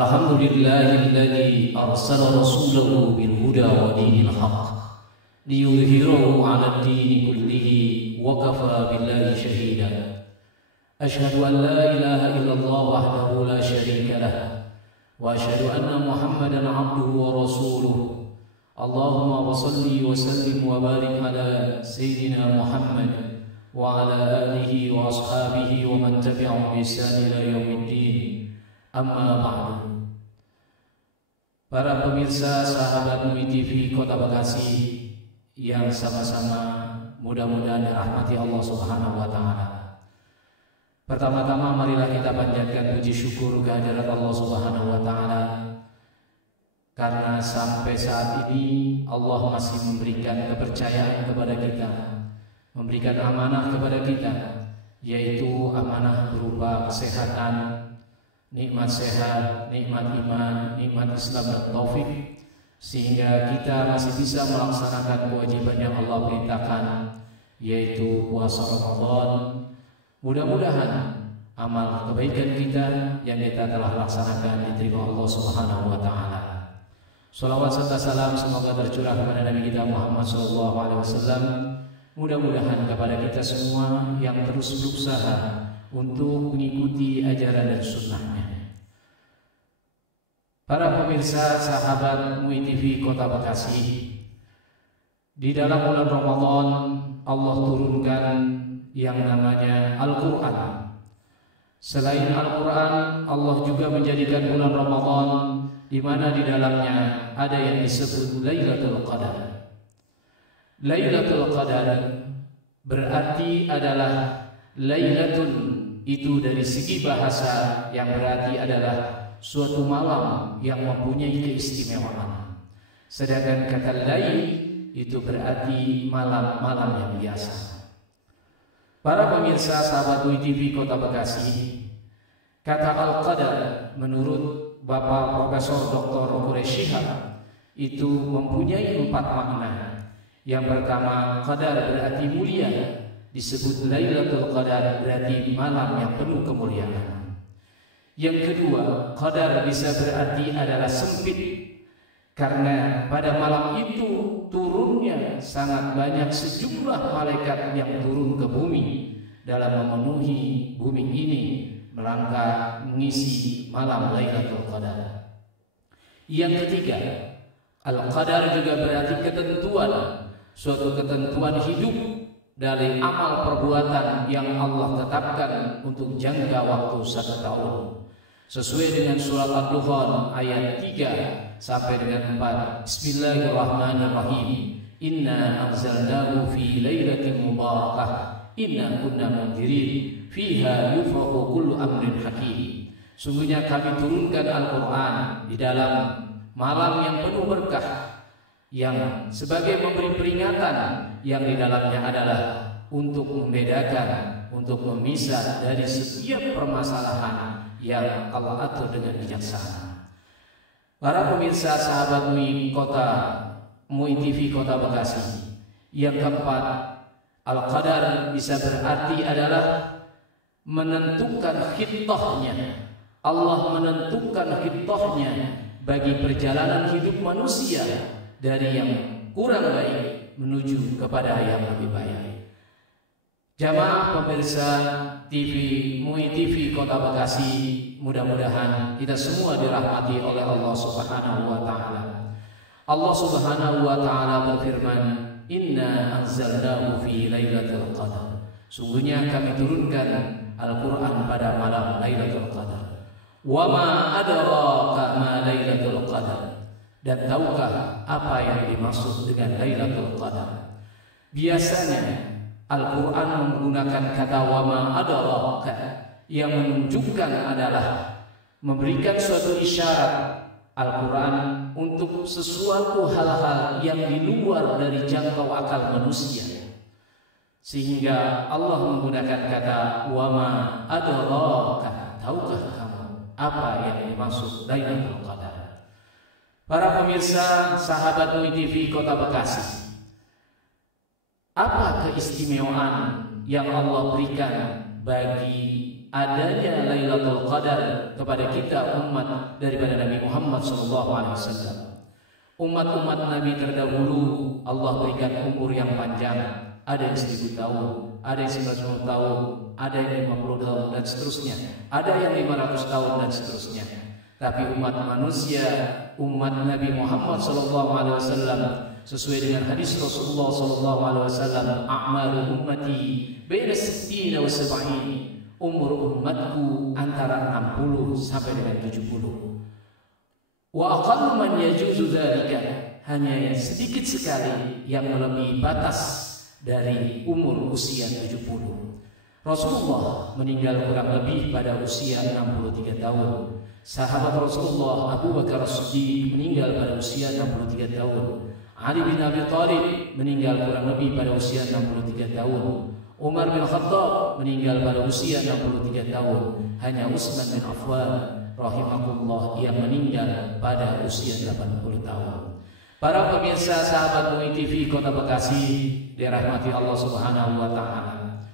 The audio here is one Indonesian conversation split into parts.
Alhamdulillahilladzi arsala rasulahu bil huda wa dinil haqq liyudhhirahu 'ala ad-dini kullihi wa kafa billahi shahida. Asyhadu an la ilaha illallah wahdahu la syarika lah wa asyhadu anna Muhammadan 'abduhu wa rasuluh. Allahumma shalli wa sallim wa barik ala sayyidina Muhammad wa ala alihi wa ashabihi wa man tabi'ahum bi ihsan ila yaumiddin. Amma ba'du. Para pemirsa sahabat MUI TV Kota Bekasi yang sama-sama mudah-mudahan dirahmati Allah Subhanahu wa taala. Pertama-tama marilah kita panjatkan puji syukur kehadirat Allah Subhanahu wa taala karena sampai saat ini Allah masih memberikan kepercayaan kepada kita, memberikan amanah kepada kita, yaitu amanah berupa kesehatan, nikmat sehat, nikmat iman, nikmat Islam dan taufik, sehingga kita masih bisa melaksanakan kewajiban yang Allah perintahkan, yaitu puasa Ramadan. Mudah-mudahan amal kebaikan kita yang kita telah laksanakan diterima Allah Subhanahu wa taala. Shalawat serta salam semoga tercurah kepada Nabi kita Muhammad SAW. Mudah-mudahan kepada kita semua yang terus berusaha untuk mengikuti ajaran dan sunnahnya. Para pemirsa sahabat MUI TV Kota Bekasi, di dalam bulan Ramadan Allah turunkan yang namanya Al-Quran. Selain Al-Quran, Allah juga menjadikan bulan Ramadan di mana di dalamnya ada yang disebut Lailatul Qadar. Lailatul Qadar berarti adalah Lailatun, itu dari segi bahasa yang berarti adalah suatu malam yang mempunyai keistimewaan. Sedangkan kata lail itu berarti malam-malam yang biasa. Para pemirsa sahabat MUI TV Kota Bekasi, kata Al-Qadar menurut Bapak Profesor Dr. Quraish Shihab itu mempunyai 4 makna. Yang pertama, qadar berarti mulia, disebut Lailatul Qadar berarti malam yang penuh kemuliaan. Yang kedua, qadar bisa berarti adalah sempit, karena pada malam itu turunnya sangat banyak sejumlah malaikat yang turun ke bumi dalam memenuhi bumi ini melangkah mengisi malam Lailatul Qadar. Yang ketiga, Al-Qadar juga berarti ketentuan, suatu ketentuan hidup dari amal perbuatan yang Allah tetapkan untuk jangka waktu 1 tahun. Sesuai dengan surat Ad-Dukhan ayat 3 sampai dengan 4. Bismillahirrahmanirrahim. Inna anzalnahu fi lailatin mubarakah. Inna kunna munzirin. Fiha yufraqu kullu amrin hakim. Sungguhnya kami turunkan Al-Quran di dalam malam yang penuh berkah, yang sebagai memberi peringatan, yang di dalamnya adalah untuk membedakan, untuk memisah dari setiap permasalahan yang Allah atur dengan bijaksana. Para pemirsa sahabat MUI TV Kota Bekasi, yang keempat, Al-Qadar bisa berarti adalah menentukan khittahnya. Allah menentukan khittahnya bagi perjalanan hidup manusia dari yang kurang baik menuju kepada yang lebih baik. Jamaah pemirsa MUI TV Kota Bekasi, mudah-mudahan kita semua dirahmati oleh Allah Subhanahu wa taala. Allah Subhanahu wa taala berfirman, "Inna anzalnahu fi lailatul qadar." Sungguhnya kami turunkan Al-Qur'an pada malam Lailatul Qadar. Wa ma adraka ma Lailatul Qadar. Dan tahukah apa yang dimaksud dengan Lailatul Qadar? Biasanya Al-Quran menggunakan kata wama adraka, yang menunjukkan adalah memberikan suatu isyarat Al-Quran untuk sesuatu hal-hal yang di luar dari jangkau akal manusia, sehingga Allah menggunakan kata wama adraka. Tahukah kamu apa yang dimaksud Lailatul Qadar? Para pemirsa sahabat MUI TV Kota Bekasi, apa keistimewaan yang Allah berikan bagi adanya Lailatul Qadar kepada kita umat daripada Nabi Muhammad SAW. Umat-umat Nabi terdahulu Allah berikan umur yang panjang. Ada yang 1000 tahun, ada yang 900 tahun, ada yang 50 tahun dan seterusnya. Ada yang 500 tahun dan seterusnya. Tapi umat manusia, umat Nabi Muhammad SAW sesuai dengan hadis Rasulullah SAW, a'malu ummati baina 60 wa 70. Umur umatku antara 60 sampai dengan 70. Wa aqallu man yajuzu dzalika, hanya sedikit sekali yang melebihi batas dari umur usia 70. Rasulullah meninggal kurang lebih pada usia 63 tahun. Sahabat Rasulullah Abu Bakar As-Siddiq meninggal pada usia 63 tahun. Ali bin Abi Thalib meninggal kurang lebih pada usia 63 tahun. Umar bin Khattab meninggal pada usia 63 tahun. Hanya Utsman bin Affan rahimahullah yang meninggal pada usia 80 tahun. Para pemirsa sahabat MUI TV Kota Bekasi dirahmati Allah Subhanahu wa taala.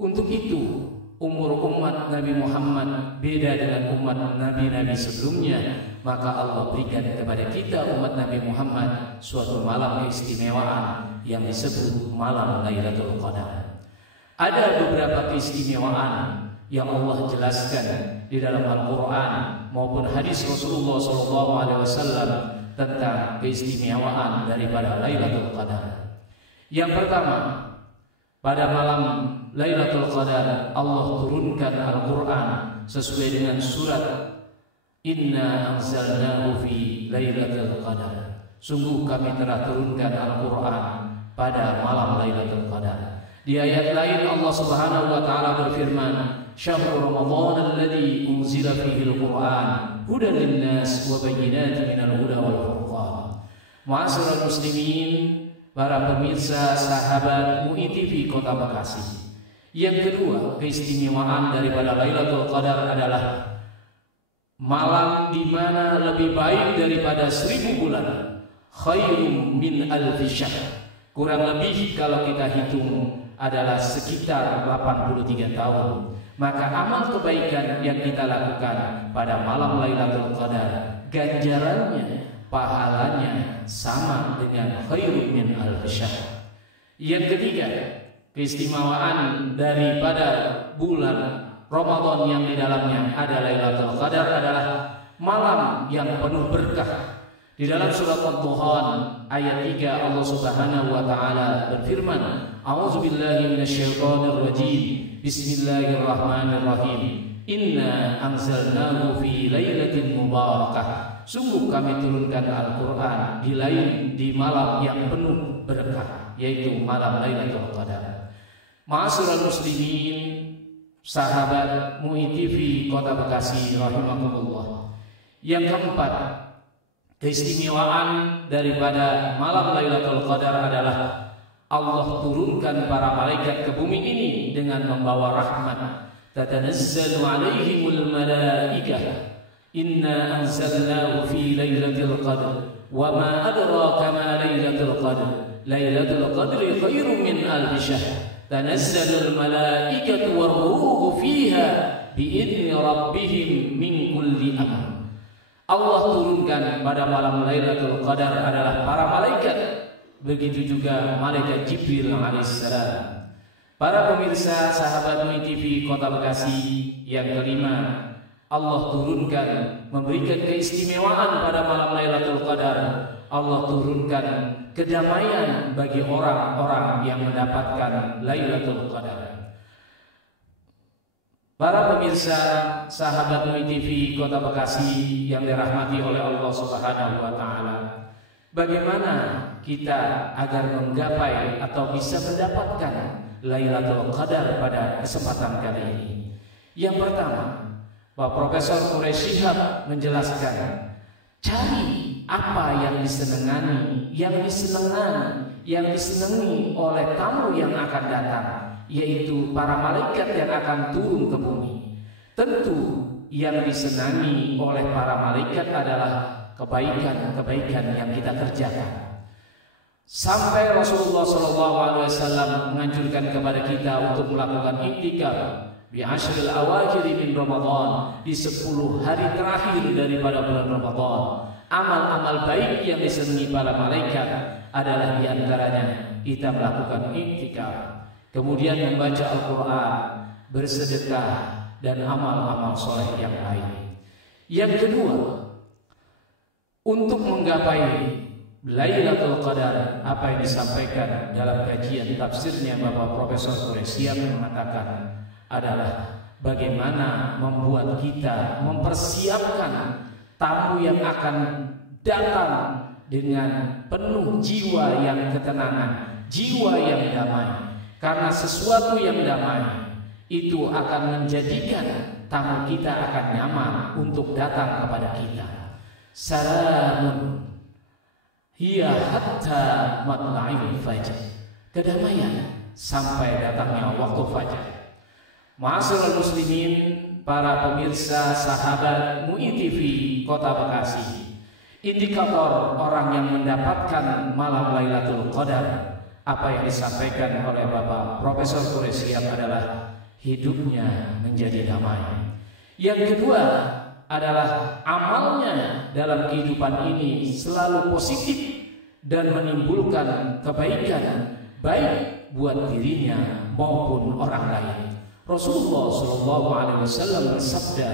Untuk itu, umur umat Nabi Muhammad beda dengan umat nabi-nabi sebelumnya, maka Allah berikan kepada kita umat Nabi Muhammad suatu malam keistimewaan yang disebut malam Lailatul Qadar. Ada beberapa keistimewaan yang Allah jelaskan di dalam Al-Quran maupun hadis Rasulullah SAW tentang keistimewaan daripada Lailatul Qadar. Yang pertama, pada malam Lailatul Qadar Allah turunkan Al-Quran sesuai dengan surat Inna anzalnahu fi Lailatul Qadar. Sungguh kami telah turunkan Al-Quran pada malam Lailatul Qadar. Di ayat lain Allah Subhanahu wa taala berfirman, "Syahrul Ramadan alladzi unzila fihi al-Qur'an hudan lin-nas wa bayyinatin minal huda wal furqan." Ma'asyiral muslimin, para pemirsa sahabat MUI TV Kota Bekasi. Yang kedua, keistimewaan daripada Lailatul Qadar adalah malam di mana lebih baik daripada 1000 bulan. Khairum min alfi syahr. Kurang lebih kalau kita hitung adalah sekitar 83 tahun. Maka amal kebaikan yang kita lakukan pada malam Lailatul Qadar, ganjarannya, pahalanya sama dengan khairun min alfi syahr. Yang ketiga, keistimewaan daripada bulan Ramadan yang di dalamnya ada Lailatul Qadar adalah malam yang penuh berkah. Di dalam surat Ad-Duhan ayat 3 Allah Subhanahu wa taala berfirman, "A'udzubillahi minasyaitonir rajim. Bismillahirrahmanirrahim. Inna anzalnahu fi lailatin mubarakah." Sungguh kami turunkan Al-Quran di malam yang penuh berkah, yaitu malam Lailatul Qadar. Ma'asyiral muslimin, sahabat MUI TV Kota Bekasi rahimakumullah. Yang keempat, keistimewaan daripada malam Lailatul Qadar adalah Allah turunkan para malaikat ke bumi ini dengan membawa rahmat. Tatanazzalu alaihimul malaikah. Inna anzalnahu fi lailatul qadr wa ma adraka ma lailatul qadr. Lailatul qadri khairun min alfi syahr. Tanazzalul malaikatu war-ruhu fiha biidzni rabbihim min kulli amr. Allah turunkan pada malam Lailatul Qadar adalah para malaikat. Begitu juga malaikat Jibril alaihissalam. Para pemirsa sahabat MUI TV Kota Bekasi, yang kelima, Allah turunkan memberikan keistimewaan pada malam Lailatul Qadar. Allah turunkan kedamaian bagi orang-orang yang mendapatkan Lailatul Qadar. Para pemirsa sahabat MUI TV Kota Bekasi yang dirahmati oleh Allah Subhanahu wa taala, bagaimana kita agar menggapai atau bisa mendapatkan Lailatul Qadar pada kesempatan kali ini? Yang pertama, Pak Profesor Quraisy Shihab menjelaskan, cari apa yang disenangi, yang disenangi oleh tamu yang akan datang, yaitu para malaikat yang akan turun ke bumi. Tentu yang disenangi oleh para malaikat adalah kebaikan-kebaikan yang kita kerjakan. Sampai Rasulullah SAW menganjurkan kepada kita untuk melakukan iktikaf Bi ashril awakhir min Ramadan, di 10 hari terakhir daripada bulan Ramadan. Amal-amal baik yang disenangi para malaikat adalah di antaranya kita melakukan iktikaf, kemudian membaca Al-Quran, bersedekah, dan amal-amal soleh yang lain. Yang kedua, untuk menggapai Lailatul Qadar, apa yang disampaikan dalam kajian tafsirnya Bapak Profesor Quraisyah mengatakan adalah bagaimana membuat kita mempersiapkan tamu yang akan datang dengan penuh jiwa yang ketenangan, jiwa yang damai. Karena sesuatu yang damai itu akan menjadikan tamu kita akan nyaman untuk datang kepada kita. Salamun hiya hatta matla'il fajr, kedamaian sampai datangnya waktu fajar. Ma'asyiral muslimin, para pemirsa sahabat MUI TV Kota Bekasi, indikator orang yang mendapatkan malam Lailatul Qadar, apa yang disampaikan oleh Bapak Profesor Quraisyah adalah hidupnya menjadi damai. Yang kedua adalah amalnya dalam kehidupan ini selalu positif dan menimbulkan kebaikan baik buat dirinya maupun orang lain. Rasulullah SAW bersabda,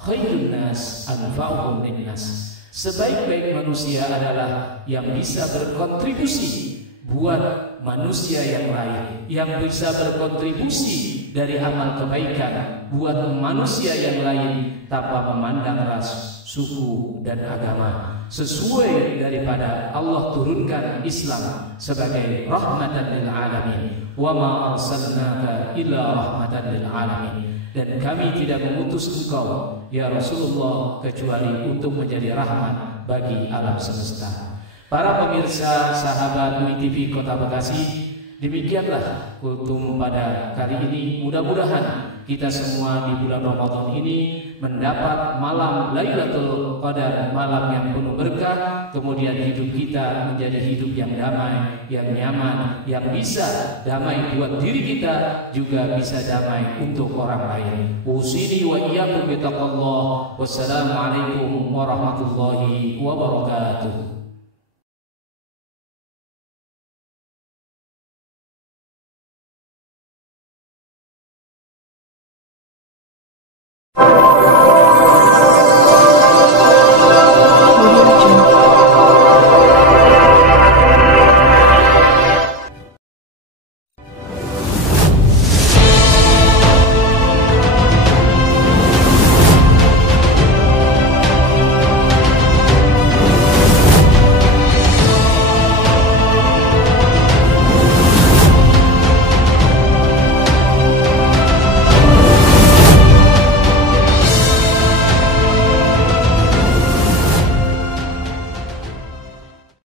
khairun nas anfa'uhum linnas, sebaik-baik manusia adalah yang bisa berkontribusi buat manusia yang lain, yang bisa berkontribusi dari amal kebaikan buat manusia yang lain tanpa memandang ras, suku, dan agama, sesuai daripada Allah turunkan Islam sebagai rahmatan lil alamin. Wa ma arsalnaka illa rahmatan lil alamin, dan kami tidak mengutus engkau ya Rasulullah kecuali untuk menjadi rahmat bagi alam semesta. Para pemirsa sahabat MUI TV Kota Bekasi, demikianlah kultum pada kali ini. Mudah-mudahan kita semua di bulan Ramadan ini mendapat malam Lailatul Qadar, malam yang penuh berkah, kemudian hidup kita menjadi hidup yang damai, yang nyaman, yang bisa damai buat diri kita, juga bisa damai untuk orang lain. Usini wa iyyakum bi taqwallah. Wassalamualaikum warahmatullahi wabarakatuh.